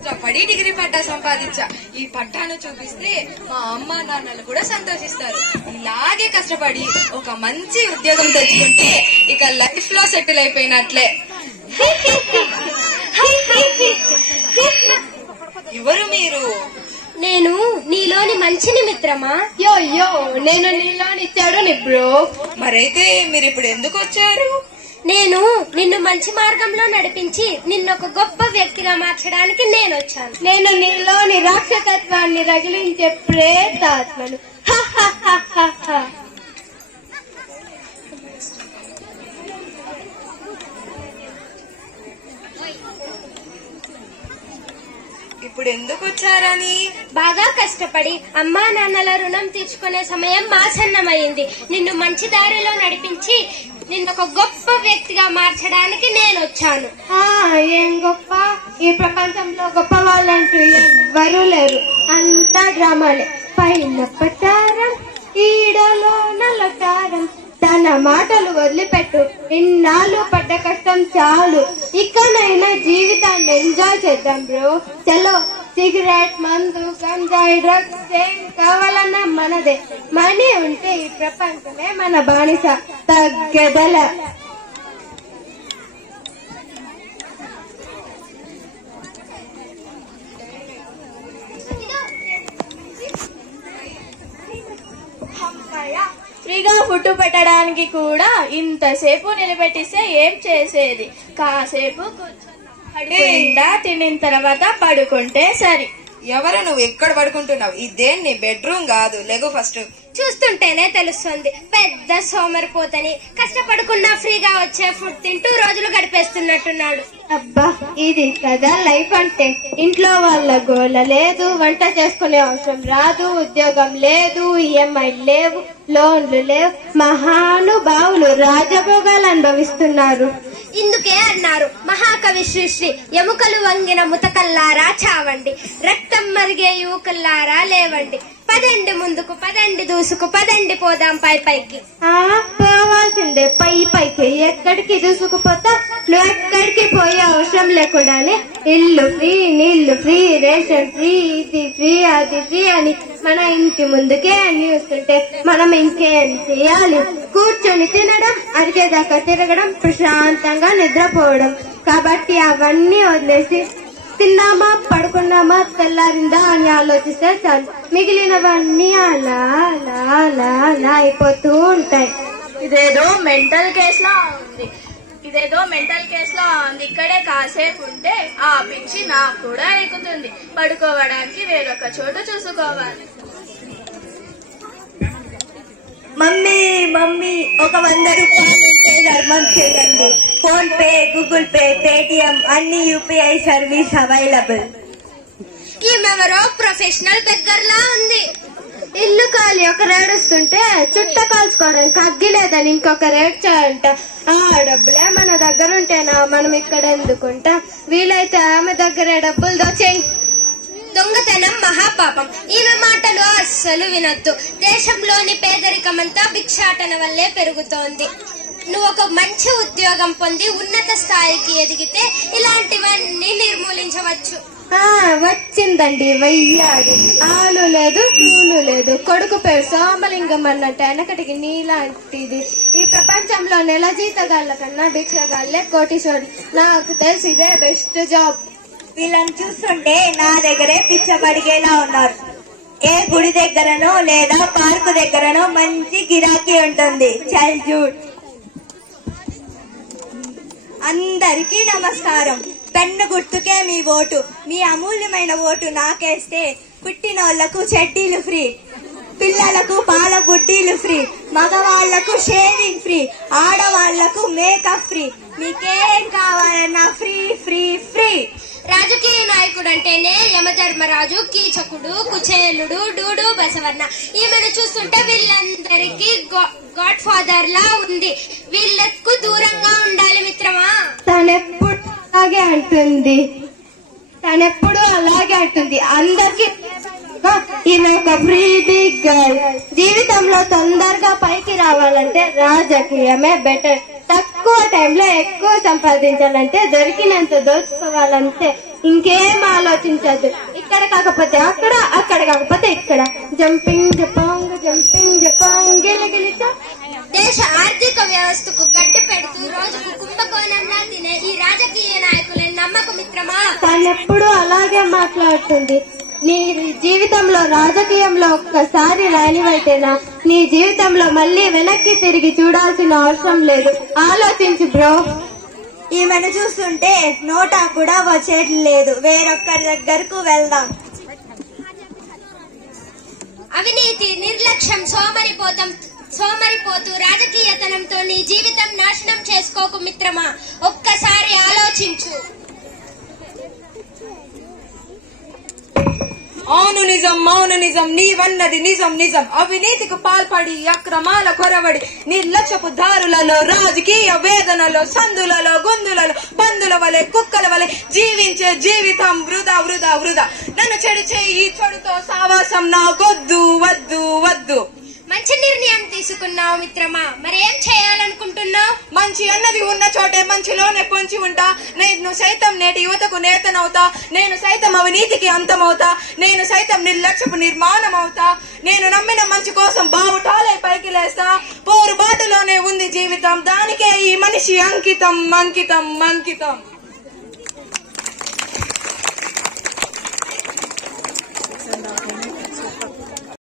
కష్టపడి డిగ్రీ పట్టా సంపాదించా. ఈ పట్టాను చూపిస్తే మా అమ్మ నాన్నలు కూడా సంతోషిస్తారు. ఇలాగే కష్టపడి ఒక మంచి ఉద్యోగం తెచ్చుకుంటే ఇక లైఫ్ లో సెటిల్ అయిపోయినట్లే. ఎవరు మీరు? నేను నీలోని మంచిని మిత్రమా. యో యో, నేను నీలోని చెడుని బ్రో. మరైతే మీరు ఇప్పుడు ఎందుకు వచ్చారు? నేను నిన్ను మంచి మార్గంలో నడిపించి నిన్నొక గొప్ప వ్యక్తిగా మార్చడానికి నేను వచ్చాను. నేను నీలోని రాక్షసత్వాన్ని రగిలించే ప్రేతాత్మను. ఇప్పుడు ఎందుకు వచ్చారని? బాగా కష్టపడి అమ్మా నాన్నల రుణం తీర్చుకునే సమయం ఆసన్నమైంది. నిన్ను మంచి దారిలో నడిపించి నిన్నొక గొప్ప వ్యక్తిగా మార్చడానికి నేను వచ్చాను. ఏం గొప్ప? ఈ ప్రపంచంలో గొప్ప వాళ్ళంటూ ఎవ్వరూ లేరు. అంతా డ్రామాలే. పైన పటారం, ఈడలో నల్లటారం. తన మాటలు వదిలిపెట్టు. ఇన్నాళ్ళు పడ్డ కష్టం చాలు. ఇకనైనా జీవితాన్ని ఎంజాయ్ చేద్దాం బ్రో. చలో, సిగరెట్, మందు, గంజాయి, డ్రగ్స్ ఏం కావాలన్నా మనదే. మనీ ఉంటే ఈ ప్రపంచమే మన బానిస. తగ్గదల. ఫ్రీగా ఫుడ్ పెట్టడానికి కూడా ఇంతసేపు నిలబెట్టిస్తే ఏం చేసేది? కాసేపు కూర్చుందా తినిన తర్వాత పడుకుంటే సరి. ఎవరు నువ్వు? ఎక్కడ పడుకుంటున్నావు? ఇదేం నీ బెడ్రూమ్ కాదు. లెగు ఫస్ట్. చూస్తుంటేనే తెలుస్తుంది పెద్ద సోమరిపోతని. కష్టపడుకున్నా ఫ్రీగా వచ్చే ఫుడ్ తింటూ రోజులు గడిపేస్తున్నట్టున్నాడు. అబ్బా, ఇది కదా లైఫ్ అంటే. ఇంట్లో వాళ్ళ గోల లేదు, వంట చేసుకునే అవసరం రాదు, ఉద్యోగం లేదు, ఈఎంఐ లేవు, లోన్లు లేవు. మహానుభావులు రాజభోగాలు అనుభవిస్తున్నారు. ఇందుకే అన్నారు మహాకవి శ్రీశ్రీ, ఎముకలు వంగిన ముతకల్లారా చావండి, రక్తం మరిగే యువకుల్లారా లేవండి, పదండి ముందుకు, పదండి దూసుకు, పదండి పోదాం పై పైకి. పోవాల్సిందే పై పైకి. ఎక్కడికి దూసుకుపోతా? నువ్వు ఎక్కడికి పోయే అవసరం లేకుండానే ఇల్లు ఫ్రీ, నీళ్లు ఫ్రీ, రేషన్ ఫ్రీ, ఇది ఫ్రీ, అది ఫ్రీ అని మన ఇంటి ముందుకే అన్ని వస్తుంటే మనం ఇంకేం చేయాలి? కూర్చొని తినడం, అరిగేదాకా తిరగడం, ప్రశాంతంగా నిద్రపోవడం. కాబట్టి అవన్నీ వదిలేసి తిన్నామా, పడుకున్నామా, తెల్లారిందా అని ఆలోచిస్తే చాలు. మిగిలినవన్నీ అలా అలా అలా అలా అయిపోతూ ఉంటాయి. ఇదేదో మెంటల్ కేస్ లా ఉంది. ఇక్కడే కాసేపు ఉంటే ఆ పిచ్చి నాకు కూడా ఎక్కుతుంది. పడుకోవడానికి వేరొక చోటు చూసుకోవాలి. మమ్మీ ఒక 100 రూపాయలు ఉంటే ధర్మం చేయండి. Phone pay, Google pay, Paytm అన్ని యూపీఐ సర్వీస్ అవైలబుల్. ఈమెవరో ప్రొఫెషనల్ బెగ్గర్లా ఉంది. ఇల్లు ఖాళీ ఒకరు ఏడుస్తుంటే చుట్ట కాల్చుకోవడానికి అగ్గి లేదని ఇంకొకరు ఏడ్చాయంట. ఆ డబ్బులే మన దగ్గర ఉంటేనా మనం ఇక్కడ ఎందుకుంటా? వీలైతే ఆమె దగ్గర డబ్బులు దోచేయి. దొంగతనం మహాపాపం. ఈమె మాటలు అస్సలు వినొద్దు. దేశంలోని పేదరికమంతా భిక్షాటన వల్లే పెరుగుతోంది. నువ్వు ఒక మంచి ఉద్యోగం పొంది ఉన్నత స్థాయికి ఎదిగితే ఇలాంటివన్నీ నిర్మూలించవచ్చు. వచ్చిందండి వయ్యాడి. ఆలు లేదు, పూలు లేదు. కొడుకు పేరు సోమలింగం అన్నట్టు వెనకటికి నీలాంటిది. ఈ ప్రపంచంలో నెల జీతగాళ్ల కన్నా భిక్షగాళ్లే కోటీశ్వరుడు. నాకు తెలిసి ఇదే బెస్ట్ జాబ్. వీళ్ళని చూస్తుంటే నా దగ్గరే పిచ్చబడిగేలా ఉన్నారు. ఏ గుడి దగ్గరనో లేదా పార్కు దగ్గరనో మంచి గిరాకీ ఉంటుంది. చల్ జూడ్. అందరికీ నమస్కారం. పెన్ను గుర్తుకే మీ ఓటు. మీ అమూల్యమైన ఓటు నాకేస్తే పుట్టినోళ్లకు చెడ్డీలు ఫ్రీ, పిల్లలకు పాల బుడ్డీలు ఫ్రీ, మగవాళ్లకు షేవింగ్ ఫ్రీ, ఆడవాళ్లకు మేకప్ ఫ్రీ. మీకేం కావాలన్నా ఫ్రీ ఫ్రీ ఫ్రీ. రాజకీయ నాయకుడు అంటేనే యమధర్మరాజు, కీచకుడు, కుచేలుడు, డూడు బసవర్ణ. ఈమెను చూస్తుంటే వీళ్ళందరికీ గాడ్ ఫాదర్ లా ఉంది. వీళ్ళకు దూరంగా ఉండాలి మిత్రమా. తనెప్పుడు అలాగే అంటుంది. అందరికీ ఈమె ఒక ఫ్రీ బిగ్ గర్ల్. జీవితంలో తొందరగా పైకి రావాలంటే రాజకీయమే బెటర్. తక్కువ టైంలో ఎక్కువ సంపాదించాలంటే దొరికినంత దోచుకోవాలంటే ఇంకేం ఆలోచించద్దు. ఇక్కడ కాకపోతే అక్కడ, అక్కడ కాకపోతే ఇక్కడ. జంపింగ్ జపాంగ్ జంపింగ్ జపాంగ్ గిలగిలిచ. దేశ ఆర్థిక వ్యవస్థకు గడ్డి పెడుతూ రోజుకు కుంభకోణంలా తినే ఈ రాజకీయ నాయకులని నమ్మకు మిత్రమా. తానెప్పుడు అలాగే మాట్లాడుతుంది. నీ జీవితంలో రాజకీయంలో ఒక్కసారి రానివైతేనా నీ జీవితంలో మళ్ళీ వెనక్కి తిరిగి చూడాల్సిన అవసరం లేదు. ఆలోచించు బ్రో. ఈమెను చూస్తుంటే నోటా కూడా వచ్చేట్లేదు. వేరొక్కరి దగ్గరకు వెళ్దాం. అవినీతి, నిర్లక్ష్యం, సోమరిపోతూ రాజకీయతనంతో నీ జీవితం నాశనం చేసుకోకు మిత్రమా. ఒక్కసారి ఆలోచించు. అవును నిజం, మౌన నిజం, నీవన్నది నిజం నిజం. అవినీతికి పాల్పడి అక్రమాల కొరవడి నిర్లక్ష్యపు దారులలో, రాజకీయ వేదనలో, సందులలో, గుందులలో, పందుల వలె, కుక్కల వలె జీవించే జీవితం వృధా వృధా వృధా. నన్ను చెడిచే ఈ చెడుతో సావాసం నాకొద్దు, వద్దు వద్దు. మంచి నిర్ణయం తీసుకున్నావు మిత్రమా. మరేం చేయాలనుకుంటున్నావు? మంచి అన్నది ఉన్న చోటే మంచిలోనే పొంచి ఉంటా. నేను సైతం నేటి యువతకు నేతనవుతా. నేను సైతం అవినీతికి అంతమవుతా. నేను సైతం నిర్లక్ష్యపు నిర్మాణం అవుతా. నేను నమ్మిన మంచి కోసం బావుటాలే పైకి లేస్తా. పోరు బాటలోనే ఉంది జీవితం, దానికే ఈ మనిషి అంకితం అంకితం అంకితం.